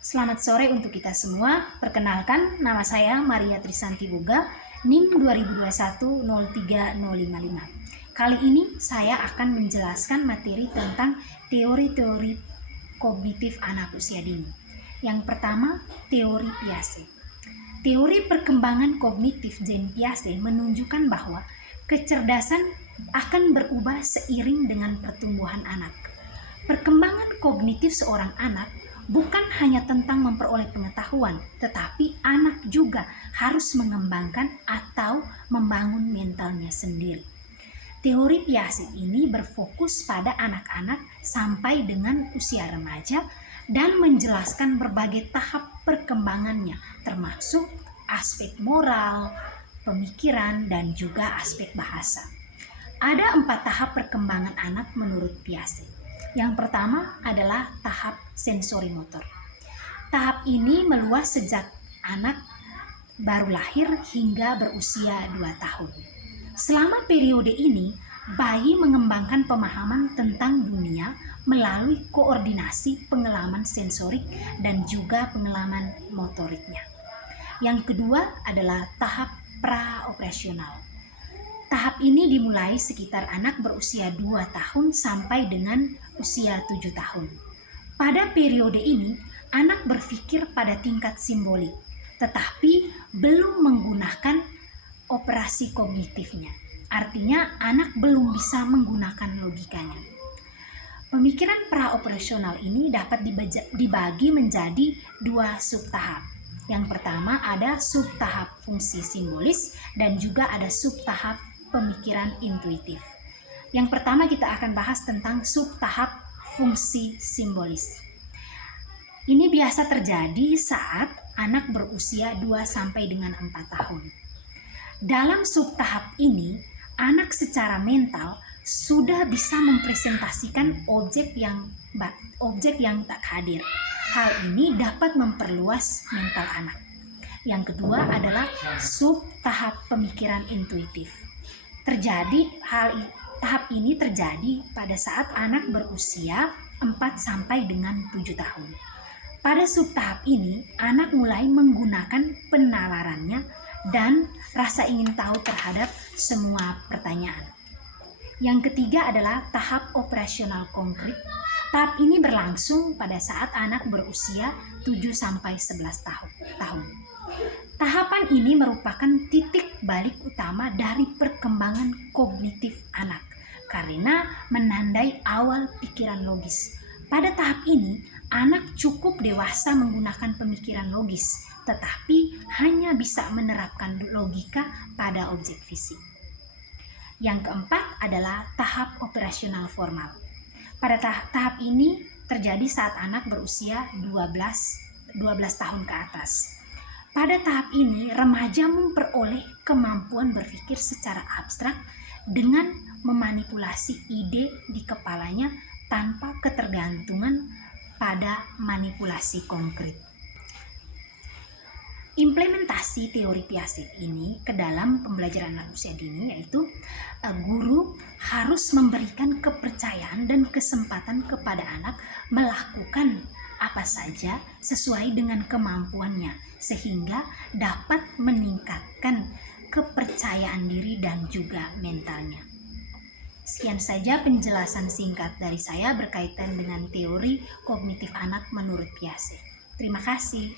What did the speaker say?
Selamat sore untuk kita semua. Perkenalkan, nama saya Maria Trisanti Boga, NIM 2021-03055. Kali ini saya akan menjelaskan materi tentang teori-teori kognitif anak usia dini. Yang pertama, teori Piaget. Teori perkembangan kognitif Jean Piaget menunjukkan bahwa kecerdasan akan berubah seiring dengan pertumbuhan anak. Perkembangan kognitif seorang anak bukan hanya tentang memperoleh pengetahuan, tetapi anak juga harus mengembangkan atau membangun mentalnya sendiri. Teori Piaget ini berfokus pada anak-anak sampai dengan usia remaja dan menjelaskan berbagai tahap perkembangannya, termasuk aspek moral, pemikiran, dan juga aspek bahasa. Ada 4 tahap perkembangan anak menurut Piaget. Yang pertama adalah tahap sensori motor. Tahap ini meluas sejak anak baru lahir hingga berusia 2 tahun. Selama periode ini, bayi mengembangkan pemahaman tentang dunia melalui koordinasi pengalaman sensorik dan juga pengalaman motoriknya. Yang kedua adalah tahap praoperasional. Tahap ini dimulai sekitar anak berusia 2 tahun sampai dengan usia 7 tahun. Pada periode ini, anak berpikir pada tingkat simbolik, tetapi belum menggunakan operasi kognitifnya. Artinya, anak belum bisa menggunakan logikanya. Pemikiran praoperasional ini dapat dibagi menjadi 2 subtahap. Yang pertama ada subtahap fungsi simbolis dan juga ada subtahap pemikiran intuitif. Yang pertama kita akan bahas tentang subtahap fungsi simbolis. Ini biasa terjadi saat anak berusia 2 sampai dengan 4 tahun. Dalam subtahap ini, anak secara mental sudah bisa mempresentasikan objek yang tak hadir. Hal ini dapat memperluas mental anak. Yang kedua adalah subtahap pemikiran intuitif. Tahap ini terjadi pada saat anak berusia 4 sampai dengan 7 tahun. Pada subtahap ini, anak mulai menggunakan penalarannya dan rasa ingin tahu terhadap semua pertanyaan. Yang ketiga adalah tahap operasional konkret. Tahap ini berlangsung pada saat anak berusia 7 sampai 11 tahun. Tahapan ini merupakan titik balik utama dari perkembangan kognitif anak karena menandai awal pikiran logis. Pada tahap ini, anak cukup dewasa menggunakan pemikiran logis, tetapi hanya bisa menerapkan logika pada objek fisik. Yang keempat adalah tahap operasional formal. Pada tahap ini terjadi saat anak berusia 12 tahun ke atas. Pada tahap ini, remaja memperoleh kemampuan berpikir secara abstrak dengan memanipulasi ide di kepalanya tanpa ketergantungan pada manipulasi konkret. Implementasi teori Piaget ini ke dalam pembelajaran anak usia dini yaitu guru harus memberikan kepercayaan dan kesempatan kepada anak melakukan apa saja sesuai dengan kemampuannya sehingga dapat meningkatkan kepercayaan diri dan juga mentalnya. Sekian saja penjelasan singkat dari saya berkaitan dengan teori kognitif anak menurut Piaget. Terima kasih.